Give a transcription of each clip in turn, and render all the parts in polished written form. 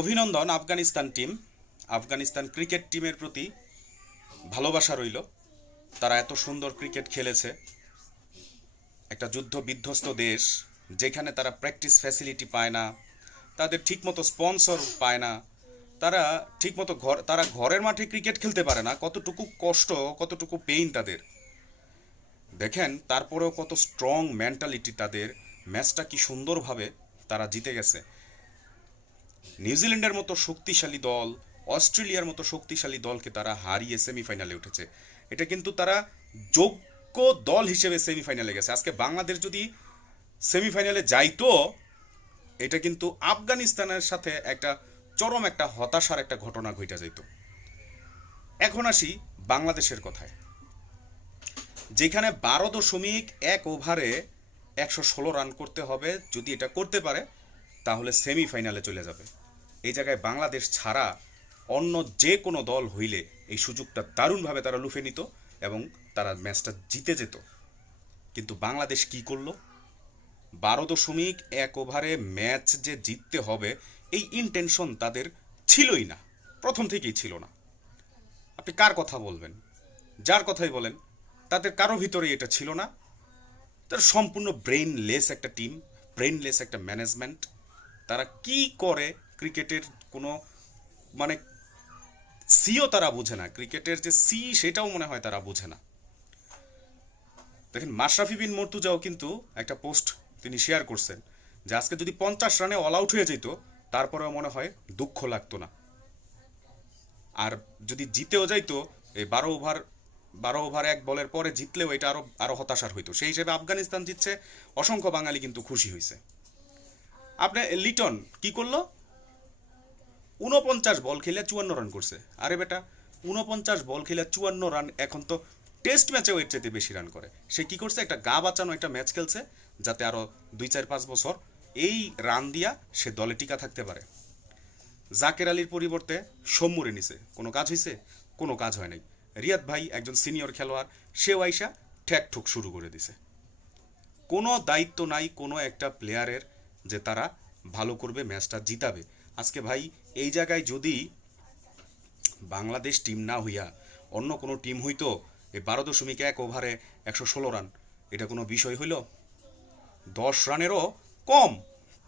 অভিনন্দন Afghanistan team. Afghanistan cricket টিমের প্রতি ভালোবাসা রইল। তারা এত সুন্দর ক্রিকেট খেলেছে। একটা যুদ্ধ বিধ্বস্ত দেশ, যেখানে তারা প্র্যাকটিস ফ্যাসিলিটি পায় না, তাদের ঠিকমতো স্পন্সর পায় না, তারা ঠিকমতো তারা ঘরের মাঠে ক্রিকেট খেলতে পারে না। কতটুকু কষ্ট, কতটুকু পেইন তাদের দেখেন। তারপরেও কত স্ট্রং মেন্টালিটি তাদের। ম্যাচটা কি সুন্দরভাবে তারা জিতে গেছে। নিউজিল্যান্ডের মতো শক্তিশালী দল, অস্ট্রেলিয়ার মতো শক্তিশালী দলকে তারা হারিয়ে সেমিফাইনালে উঠেছে। এটা কিন্তু তারা যোগ্য দল হিসেবে সেমিফাইনালে গেছে। আজকে বাংলাদেশ যদি সেমিফাইনালে যাইতো, এটা কিন্তু আফগানিস্তানের সাথে একটা চরম একটা হতাশার একটা ঘটনা ঘটে যেত। এখন আসি বাংলাদেশের কথায়, যেখানে 12.1 ওভারে 116 রান করতে হবে। যদি এটা করতে পারে তাহলে সেমিফাইনালে চলে যাবে। এই জায়গায় বাংলাদেশ ছাড়া অন্য যে কোনো দল হইলে এই সুযোগটা দারুণভাবে তারা লুফে নিত এবং তারা ম্যাচটা জিতে যেত। কিন্তু বাংলাদেশ কি করলো? 12.1 ওভারে ম্যাচ যে জিততে হবে, এই ইন্টেনশন তাদের ছিলই না, প্রথম থেকেই ছিল না। আপনি কার কথা বলবেন? যার কথাই বলেন, তাদের কারো ভিতরেই এটা ছিল না। তারা সম্পূর্ণ ব্রেইনলেস একটা টিম, ব্রেইনলেস একটা ম্যানেজমেন্ট। তারা কি করে ক্রিকেটের কোনো মানে সিও তারা বোঝে না। ক্রিকেটের যে সি, সেটাও মনে হয় তারা বোঝে না। দেখেন, মাশরাফি বিন মর্তুজাও কিন্তু একটা পোস্ট তিনি শেয়ার করছেন যে আজকে যদি 50 রানে অল আউট হয়ে যেত, তারপরেও মনে হয় দুঃখ লাগতো না। আর যদি জিতেও যাইতো, এই 12 ওভার 1 বলের পরে জিতলেও এটা আরো আরো হতাশার হইতো। সেই হিসেবে আফগানিস্তান জিতছে, অসংখ্য বাঙালি কিন্তু খুশি হয়েছে। আপনি লিটন কি করলো? 49 বল খেলে 54 রান করছে। আরে বেটা, 49 বল খেলে 54 রান এখন তো টেস্ট ম্যাচেও এর চাইতে বেশি রান করে। সে কি করছে? একটা গা বাঁচানো একটা ম্যাচ খেলছে, যাতে আরো 2 4 5 বছর এই রান দিয়া সে দলে টিকা থাকতে পারে। জাকের আলীর পরিবর্তে সৌম্যরে নিছে। কোনো কাজ হয়েছে? কোনো কাজ হয় নাই। রিয়াদ ভাই একজন সিনিয়র খেলোয়াড়, সেও আইসা ঠ্যাক ঠুক শুরু করে দিছে। কোনো দায়িত্ব নাই কোনো একটা প্লেয়ারের যে তারা ভালো করবে, ম্যাচটা জিতাবে। আজকে ভাই, এই জায়গায় যদি বাংলাদেশ টিম না হইয়া অন্য কোনো টিম হইতো, এই 12.1 ওভারে 116 রান এটা কোনো বিষয় হইল? 10 রানেরও কম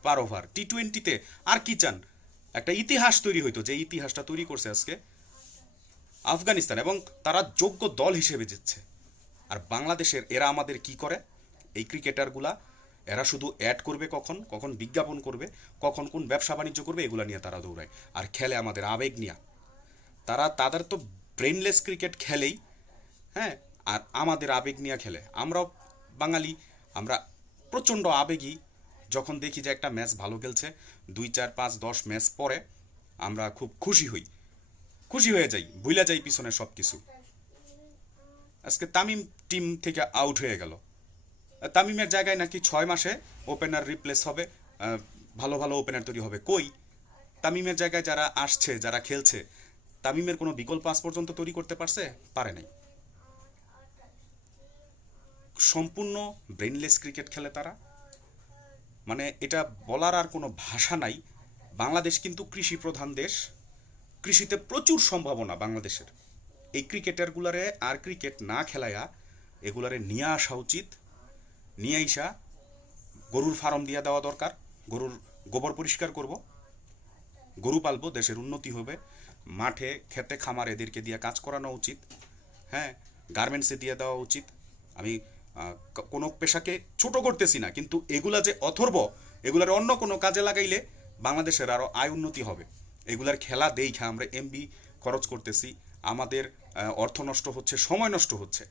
পার ওভার টি-20-তে। আর কি চান? একটা ইতিহাস তৈরি হইতো, যে ইতিহাসটা তৈরি করছে আজকে আফগানিস্তান, এবং তারা যোগ্য দল হিসেবে জিতছে। আর বাংলাদেশের এরা আমাদের কি করে? এই ক্রিকেটারগুলা এরা শুধু অ্যাড করবে, কখন কখন বিজ্ঞাপন করবে, কখন কোন ব্যবসা বাণিজ্য করবে, এগুলা নিয়ে তারা দৌড়ায়। আর খেলে আমাদের আবেগ নিয়ে। তাদের তো ব্রেনলেস ক্রিকেট খেলেই, হ্যাঁ। আর আমাদের আবেগ নিয়ে খেলে। আমরাও বাঙালি, আমরা প্রচণ্ড আবেগী। যখন দেখি যে একটা ম্যাচ ভালো খেলছে, 2 4 5 10 ম্যাচ পরে আমরা খুব খুশি হই, খুশি হয়ে যাই, ভুলে যাই পিছনে সব কিছু। আজকে তামিম টিম থেকে আউট হয়ে গেল। তামিমের জায়গায় নাকি 6 মাসে ওপেনার রিপ্লেস হবে, ভালো ভালো ওপেনার তৈরি হবে। কই? তামিমের জায়গায় যারা আসছে, যারা খেলছে, তামিমের কোনো বিকল্প আজ পর্যন্ত তৈরি করতে পারছে? পারে নাই। সম্পূর্ণ ব্রেনলেস ক্রিকেট খেলে তারা। মানে এটা বলার আর কোনো ভাষা নাই। বাংলাদেশ কিন্তু কৃষি প্রধান দেশ। কৃষিতে প্রচুর সম্ভাবনা বাংলাদেশের। এই ক্রিকেটারগুলারে আর ক্রিকেট না খেলাইয়া এগুলারে নিয়ে আসা উচিত। নিয়ে আইসা গরুর ফার্ম দিয়ে দেওয়া দরকার। গরুর গোবর পরিষ্কার করব, গরু পালবো, দেশের উন্নতি হবে। মাঠে খেতে খামার এদেরকে দিয়ে কাজ করানো উচিত। হ্যাঁ, গার্মেন্টসে দিয়ে দেওয়া উচিত। আমি কোনো পেশাকে ছোট করতেছি না, কিন্তু এগুলা যে অথর্ব, এগুলার অন্য কোনো কাজে লাগাইলে বাংলাদেশের আরও আয় উন্নতি হবে। এগুলার খেলা দেইখা আমরা এমবি খরচ করতেছি, আমাদের অর্থ নষ্ট হচ্ছে, সময় নষ্ট হচ্ছে।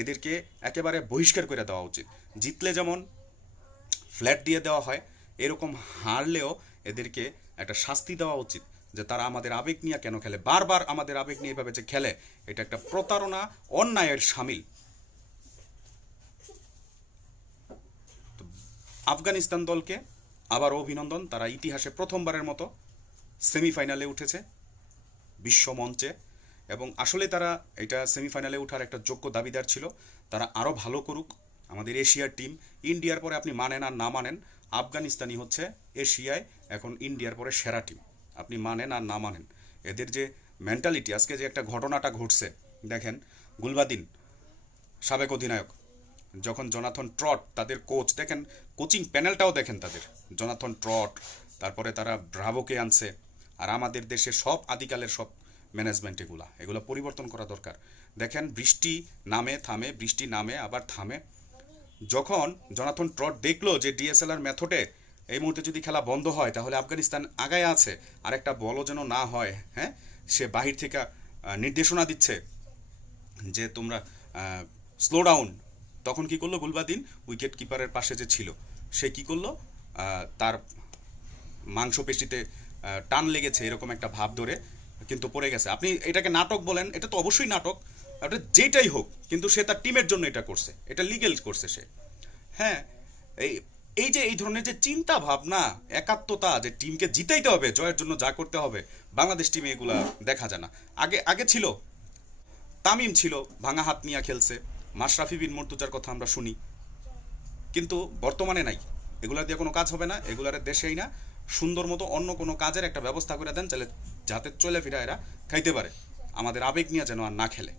এদেরকে একেবারে বহিষ্কার করে দেওয়া উচিত। জিতলে যেমন ফ্ল্যাট দিয়ে দেওয়া হয়, এরকম হারলেও এদেরকে একটা শাস্তি দেওয়া উচিত, যে তারা আমাদের আবেগ নিয়ে কেন খেলে, বারবার আমাদের আবেগ নিয়ে এভাবে যে খেলে, এটা একটা প্রতারণা, অন্যায়ের সামিল। আফগানিস্তান দলকে আবার অভিনন্দন। তারা ইতিহাসে প্রথমবারের মতো সেমিফাইনালে উঠেছে বিশ্ব মঞ্চে, এবং আসলে তারা এটা সেমিফাইনালে ওঠার একটা যোগ্য দাবিদার ছিল। তারা আরও ভালো করুক। আমাদের এশিয়ার টিম, ইন্ডিয়ার পরে আপনি মানেন আর না মানেন, আফগানিস্তানই হচ্ছে এশিয়ায় এখন ইন্ডিয়ার পরে সেরা টিম। আপনি মানেন আর না মানেন, এদের যে মেন্টালিটি, আজকে যে একটা ঘটনাটা ঘটছে দেখেন, গুলবাদিন সাবেক অধিনায়ক, যখন জোনাথন ট্রট তাদের কোচ, দেখেন কোচিং প্যানেলটাও দেখেন তাদের, জোনাথন ট্রট, তারপরে তারা ব্রাভোকে আনছে। আর আমাদের দেশে সব আদিকালের সব ম্যানেজমেন্ট এগুলো পরিবর্তন করা দরকার। দেখেন বৃষ্টি নামে থামে, বৃষ্টি নামে আবার থামে। যখন জোনাথন ট্রট দেখলো যে ডিএসএলআর মেথডে এই মুহূর্তে যদি খেলা বন্ধ হয় তাহলে আফগানিস্তান আগায় আছে, আর একটা বলও যেন না হয়, হ্যাঁ, সে বাহির থেকে নির্দেশনা দিচ্ছে যে তোমরা স্লো ডাউন। তখন কি করলো গুলবাদিন, উইকেট কিপারের পাশে যে ছিল সে কি করলো, তার মাংসপেশিতে টান লেগেছে এরকম একটা ভাব ধরে কিন্তু পড়ে গেছে। আপনি এটাকে নাটক বলেন, এটা তো অবশ্যই নাটক, এটা যেটাই হোক, কিন্তু সে তার টিমের জন্য এটা করছে, এটা লিগেল করছে সে। হ্যাঁ, এই এই যে এই ধরনের যে চিন্তা ভাবনা, একাত্মতা, যে টিমকে জিতাইতে হবে, জয়ের জন্য যা করতে হবে, বাংলাদেশ টিমে এগুলা দেখা যায় না। আগে আগে ছিল, তামিম ছিল, ভাঙা হাত নিয়ে খেলছে, মাশরাফি বিন মুর্তজার কথা আমরা শুনি, কিন্তু বর্তমানে নাই। এগুলা দিয়ে কোনো কাজ হবে না, এগুলার দেশেই না, সুন্দর মতো অন্য কোনো কাজের একটা ব্যবস্থা করে দেন, যাতে চলে ফিরা এরা খাইতে পারে, আমাদের আবেগ নিয়ে যেন আর না খেলে।